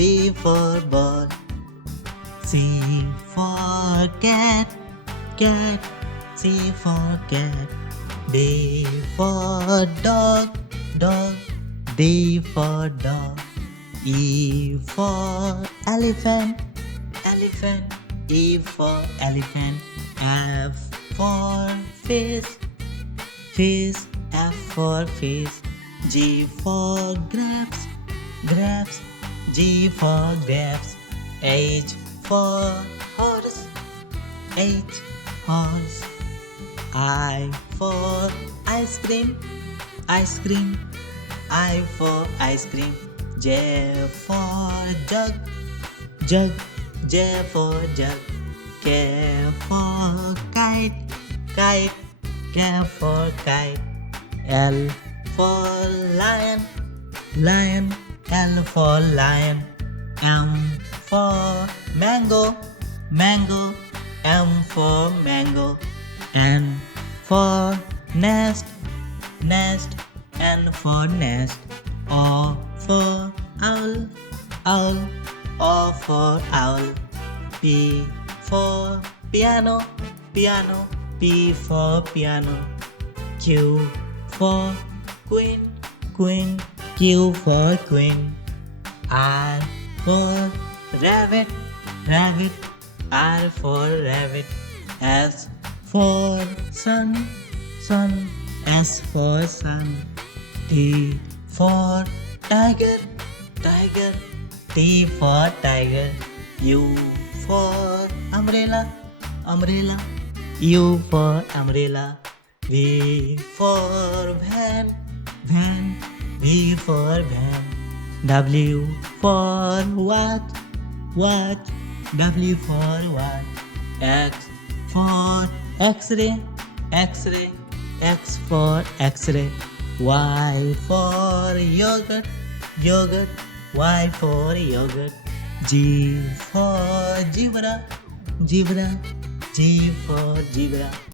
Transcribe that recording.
B for ball. C for cat, cat. C for cat. D for dog, dog. D for dog. E for elephant, elephant. E for elephant. F for fish, fish. F for fish. G for grapes, grapes. G for grapes. H for horse, H horse. I for ice cream, ice cream. I for ice cream. J for jug, jug. J for jug. K for kite, kite. K for kite. L for lion, lion. L for lion. M for mango, mango. M for mango. N for nest, nest. N for nest. O for owl, owl. O for owl. P for piano, piano. P for piano. Q for queen, queen. Q for queen. R for rabbit, rabbit. R for rabbit. S for sun, sun. S for sun. T for tiger, tiger. T for tiger. U for umbrella, umbrella. U for umbrella. V for van, van. V for van. W for watch, watch. W for watch. X for X-ray, X-ray. X for X-ray. Y for yogurt, yogurt. Y for yogurt. G for zebra, zebra. G for zebra.